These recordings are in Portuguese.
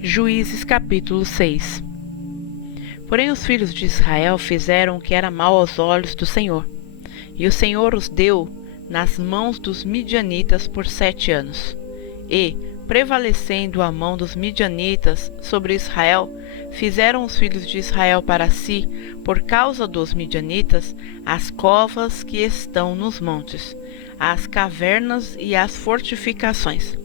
Juízes capítulo 6. Porém os filhos de Israel fizeram o que era mal aos olhos do Senhor, e o Senhor os deu nas mãos dos midianitas por 7 anos. E, prevalecendo a mão dos midianitas sobre Israel, fizeram os filhos de Israel para si, por causa dos midianitas, as covas que estão nos montes, as cavernas e as fortificações.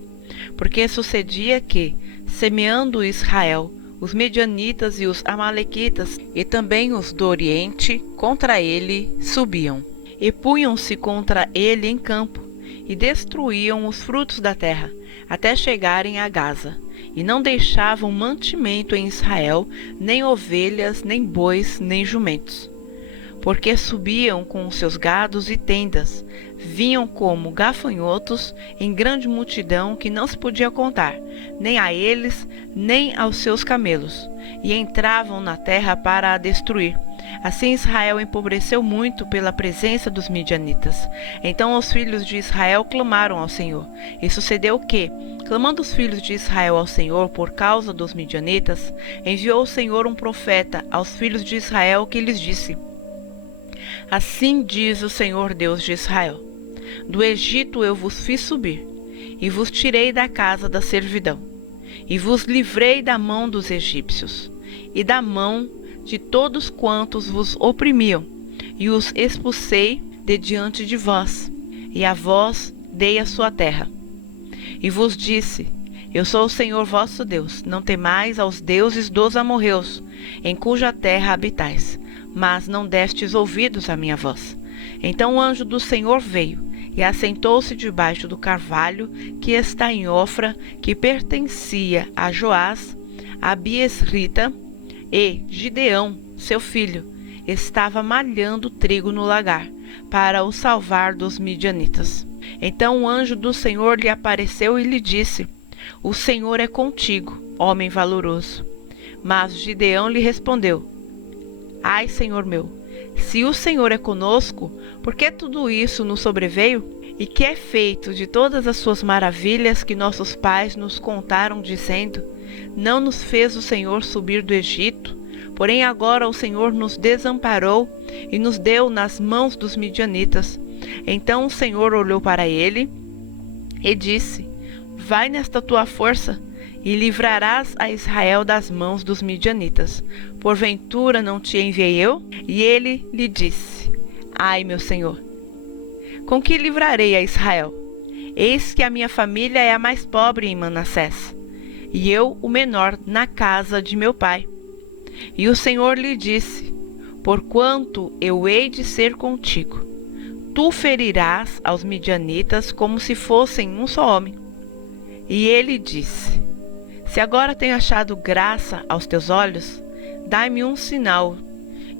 Porque sucedia que, semeando Israel, os medianitas e os amalequitas, e também os do Oriente, contra ele subiam, e punham-se contra ele em campo, e destruíam os frutos da terra, até chegarem a Gaza, e não deixavam mantimento em Israel, nem ovelhas, nem bois, nem jumentos. Porque subiam com os seus gados e tendas, vinham como gafanhotos em grande multidão que não se podia contar, nem a eles, nem aos seus camelos, e entravam na terra para a destruir. Assim Israel empobreceu muito pela presença dos midianitas. Então os filhos de Israel clamaram ao Senhor. E sucedeu que, clamando os filhos de Israel ao Senhor por causa dos midianitas, enviou o Senhor um profeta aos filhos de Israel que lhes disse: Assim diz o Senhor Deus de Israel: Do Egito eu vos fiz subir, e vos tirei da casa da servidão, e vos livrei da mão dos egípcios, e da mão de todos quantos vos oprimiam, e os expulsei de diante de vós, e a vós dei a sua terra. E vos disse: Eu sou o Senhor vosso Deus, não temais aos deuses dos amorreus, em cuja terra habitais, mas não destes ouvidos à minha voz. Então o anjo do Senhor veio, e assentou-se debaixo do carvalho que está em Ofra, que pertencia a Joás, a Biesrita, e Gideão, seu filho, estava malhando trigo no lagar, para o salvar dos midianitas. Então o anjo do Senhor lhe apareceu e lhe disse: O Senhor é contigo, homem valoroso. Mas Gideão lhe respondeu: Ai, Senhor meu, se o Senhor é conosco, por que tudo isso nos sobreveio? E que é feito de todas as suas maravilhas que nossos pais nos contaram, dizendo: Não nos fez o Senhor subir do Egito? Porém agora o Senhor nos desamparou e nos deu nas mãos dos midianitas. Então o Senhor olhou para ele e disse: Vai nesta tua força, e livrarás a Israel das mãos dos midianitas. Porventura não te enviei eu? E ele lhe disse: Ai, meu senhor, com que livrarei a Israel? Eis que a minha família é a mais pobre em Manassés, e eu o menor na casa de meu pai. E o Senhor lhe disse: Porquanto eu hei de ser contigo, tu ferirás aos midianitas como se fossem um só homem. E ele disse: Se agora tenho achado graça aos teus olhos, dai-me um sinal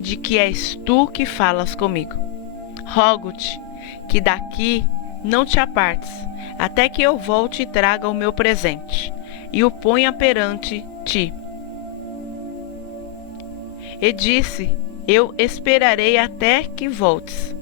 de que és tu que falas comigo. Rogo-te que daqui não te apartes, até que eu volte e traga o meu presente, e o ponha perante ti. E disse: Eu esperarei até que voltes.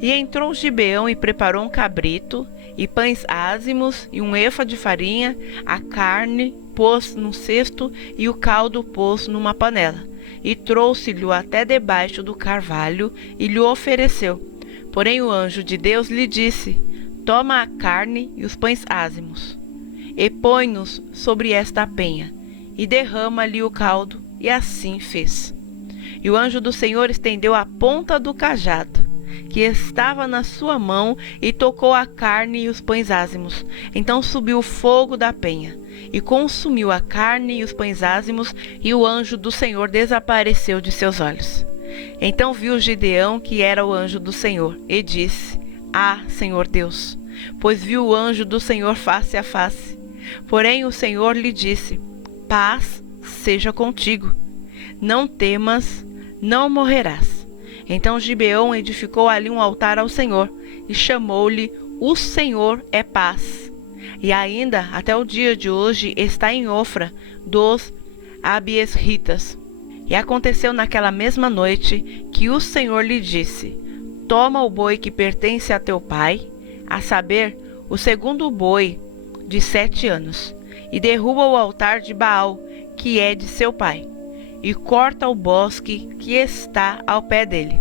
E entrou Gibeão e preparou um cabrito, e pães ázimos, e um efa de farinha, a carne pôs num cesto, e o caldo pôs numa panela, e trouxe-lhe até debaixo do carvalho, e lhe ofereceu. Porém o anjo de Deus lhe disse: Toma a carne e os pães ázimos, e põe-nos sobre esta penha, e derrama-lhe o caldo, e assim fez. E o anjo do Senhor estendeu a ponta do cajado que estava na sua mão, e tocou a carne e os pães ázimos. Então subiu o fogo da penha, e consumiu a carne e os pães ázimos, e o anjo do Senhor desapareceu de seus olhos. Então viu Gideão que era o anjo do Senhor, e disse: Ah, Senhor Deus, pois viu o anjo do Senhor face a face. Porém o Senhor lhe disse: Paz seja contigo, não temas, não morrerás. Então Gibeão edificou ali um altar ao Senhor, e chamou-lhe: O Senhor é paz. E ainda até o dia de hoje está em Ofra dos Abiesritas. E aconteceu naquela mesma noite que o Senhor lhe disse: Toma o boi que pertence a teu pai, a saber, o segundo boi de 7 anos, e derruba o altar de Baal, que é de seu pai, e corta o bosque que está ao pé dele.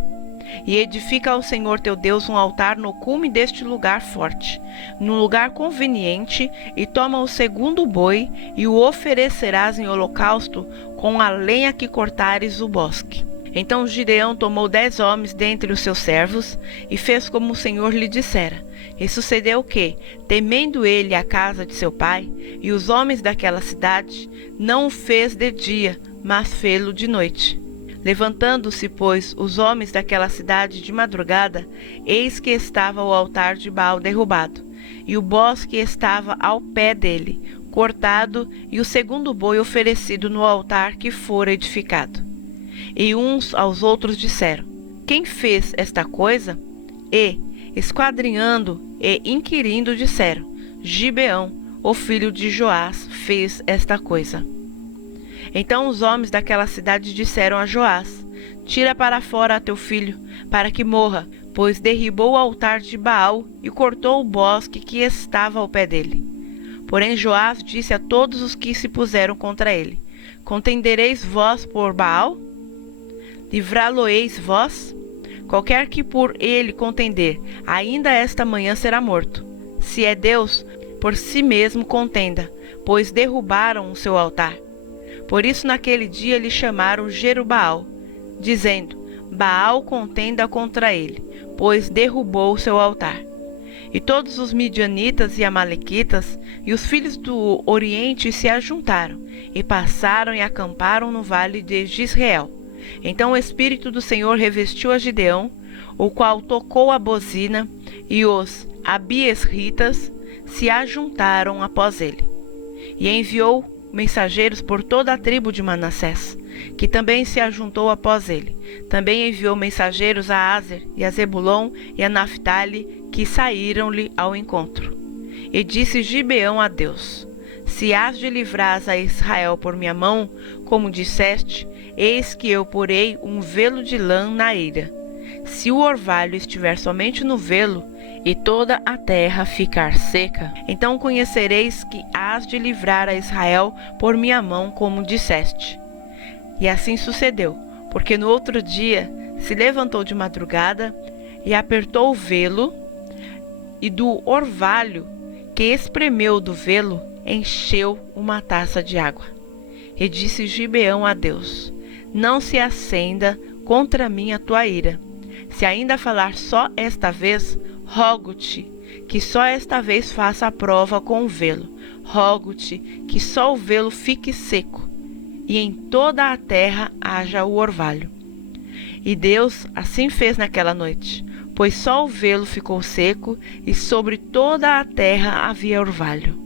E edifica ao Senhor teu Deus um altar no cume deste lugar forte, num lugar conveniente, e toma o segundo boi, e o oferecerás em holocausto com a lenha que cortares o bosque. Então Gideão tomou 10 homens dentre os seus servos, e fez como o Senhor lhe dissera. E sucedeu que, temendo ele a casa de seu pai, e os homens daquela cidade, não o fez de dia, mas fê-lo de noite. Levantando-se, pois, os homens daquela cidade de madrugada, eis que estava o altar de Baal derrubado, e o bosque estava ao pé dele, cortado, e o segundo boi oferecido no altar que fora edificado. E uns aos outros disseram: quem fez esta coisa? E, esquadrinhando e inquirindo, disseram: Gibeão, o filho de Joás, fez esta coisa. Então os homens daquela cidade disseram a Joás: tira para fora a teu filho, para que morra, pois derribou o altar de Baal e cortou o bosque que estava ao pé dele. Porém Joás disse a todos os que se puseram contra ele: contendereis vós por Baal? Livrá-lo-eis vós? Qualquer que por ele contender, ainda esta manhã será morto. Se é Deus, por si mesmo contenda, pois derrubaram o seu altar. Por isso naquele dia lhe chamaram Jerubaal, dizendo: Baal contenda contra ele, pois derrubou o seu altar. E todos os midianitas e amalequitas e os filhos do Oriente se ajuntaram, e passaram e acamparam no vale de Jezreel. Então o Espírito do Senhor revestiu a Gideão, o qual tocou a bozina, e os abiesritas se ajuntaram após ele. E enviou mensageiros por toda a tribo de Manassés, que também se ajuntou após ele. Também enviou mensageiros a Aser e a Zebulon e a Naphtali, que saíram-lhe ao encontro. E disse Gibeão a Deus: se hás de livrar a Israel por minha mão, como disseste, eis que eu porei um velo de lã na eira. Se o orvalho estiver somente no velo, e toda a terra ficar seca, então conhecereis que hás de livrar a Israel por minha mão, como disseste. E assim sucedeu, porque no outro dia se levantou de madrugada, e apertou o velo, e do orvalho que espremeu do velo, encheu uma taça de água. E disse Gibeão a Deus: não se acenda contra mim a tua ira. Se ainda falar só esta vez, rogo-te que só esta vez faça a prova com o velo. Rogo-te que só o velo fique seco, e em toda a terra haja o orvalho. E Deus assim fez naquela noite, pois só o velo ficou seco, e sobre toda a terra havia orvalho.